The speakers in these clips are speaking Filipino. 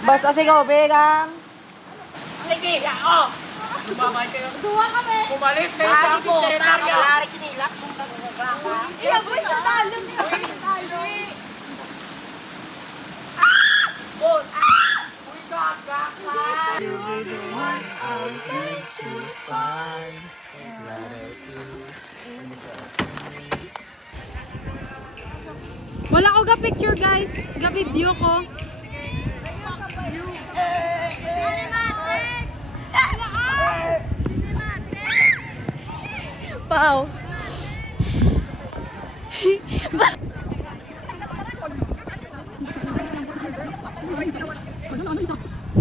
Basta sigaw, Begang. Sige, oo. Lumabay kayo. Duwa kami. Umalis kayo sa aking teritoryo. Lari sinilas mong tagugraka. Ilaboy sa talon. Ilaboy sa talon. Uy, gaga ka. Wala ko ga picture guys. Ga video ko. Pau.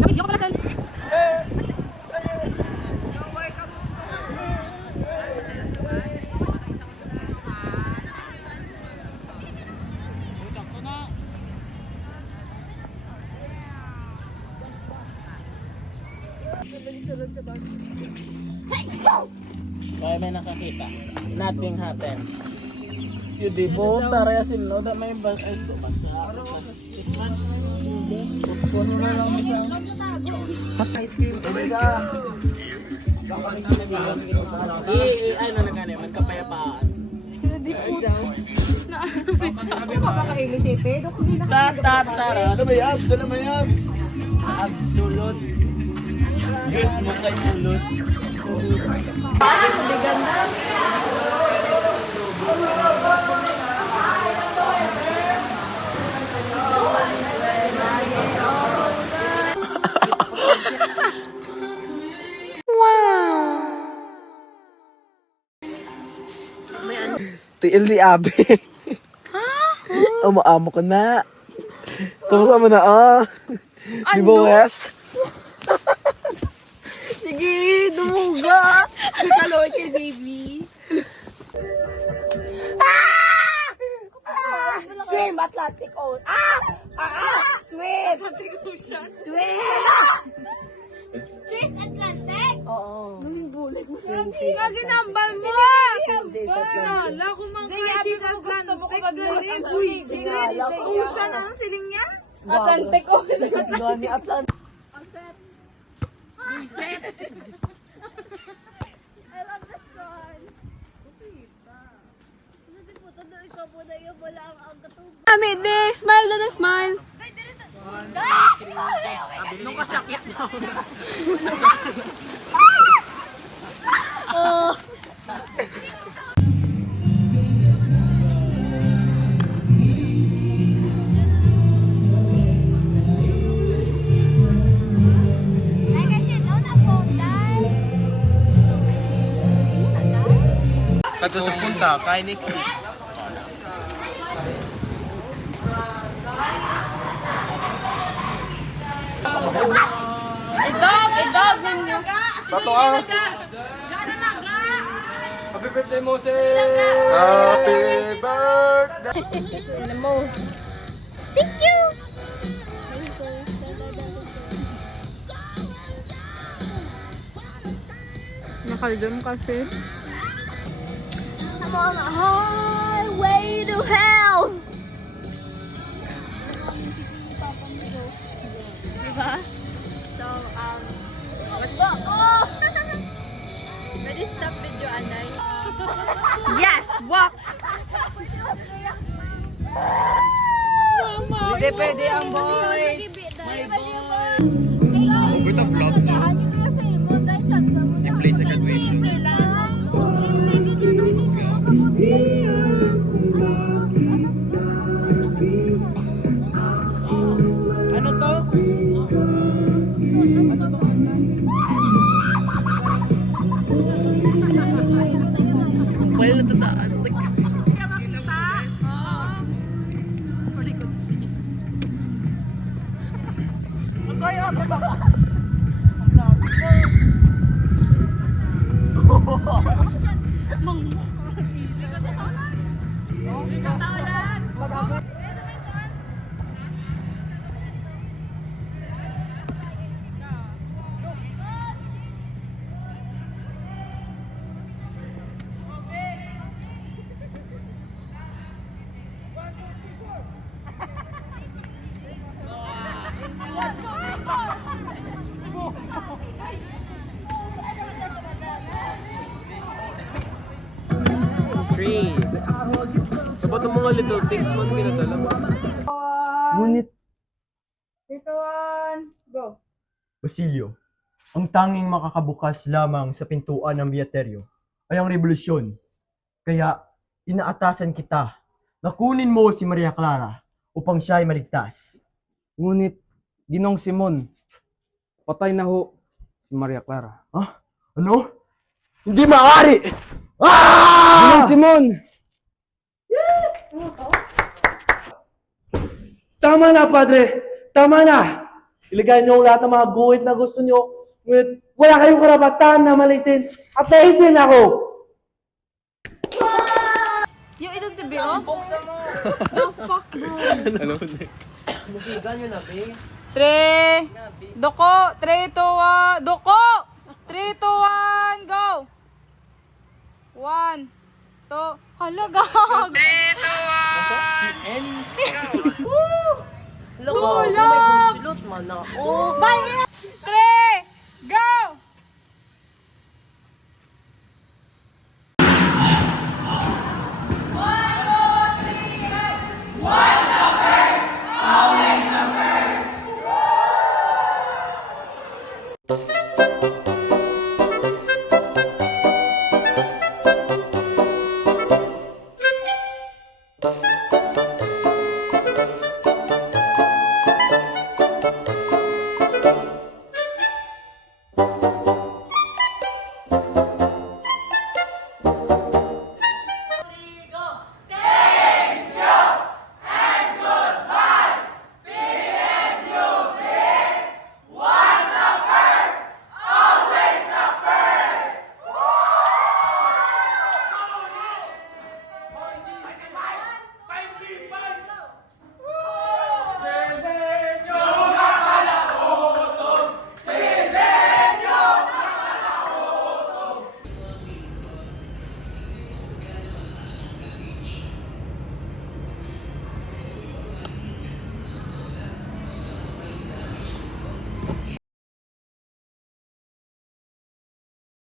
Video ko pala sel. Kaya may nakakita. Nothing happened. Yun di po, taraya sino na may bas ay tumasa. Puno na lang isa. Ice cream ko ka. Ay na nagani man kapayapaan. Hindi po. Ano ba kailis ite? Tara. Ano may abs? Ano may abs? Abs sulod. Goods mo kay sulod. Hindi ganda. Tiil ni Abi. Ha? Amo ka na. Kamusta mo na Di ba Wes? Sige, dumuga. Kaloy kay baby. Swim, Atlantic Ocean. Swim. Atlantic Ocean. Swim. Chase Atlantic? Oo. Bulit mo siya. Nga ginambal mo! Chase Atlantic. Wala ko mang Chase Atlantic. Ocean, anong siling niya? Atlantic Ocean. Gani Atlantic. I love the sun. Kasi po, todo ikaw po na yung wala ang katubo. Kami, de. Smile na na, smile. Nung kasakit na ako. Oh. Kato sa punta, kay Nixie. Idog ninyo. Tato ah. Gana na, ga. Happy birthday, Moses! Happy birthday! Thank you! Nakaldom kasi. I'm on a highway to hell! Diba? So, what ba? Oh! Pwede stop video, Anay. Yes! Walk! Hindi pwede ang boy! My boy! With the vlogs, In place sa graduation. Ano to? Well, natataan. Like, Dapat ang mga little things man pinadala. Ngunit, Ito, go. Basilio, ang tanging makakabukas lamang sa pintuan ng Biyatero ay ang revolusyon. Kaya inaatasan kita na kunin mo si Maria Clara upang siya ay maligtas. ngunit, Ginong Simon, patay na ho si Maria Clara. Ano? Hindi maaari! Ginong Simon! Tama na, Padre! Tama na! Ilagay niyo ang lahat ng mga guhit na gusto niyo. Ngunit wala kayong karapatan na malitin at nahitin ako! Yung itong tabi, oh. Buksan mo. The fuck, bro. Musigan yun na, be. 3, doko, 3, 2, 1, doko! 3, 2, 1, go! 1, 2, halaga! 3, 2, 1, Tulog! Silot man na. 3, go!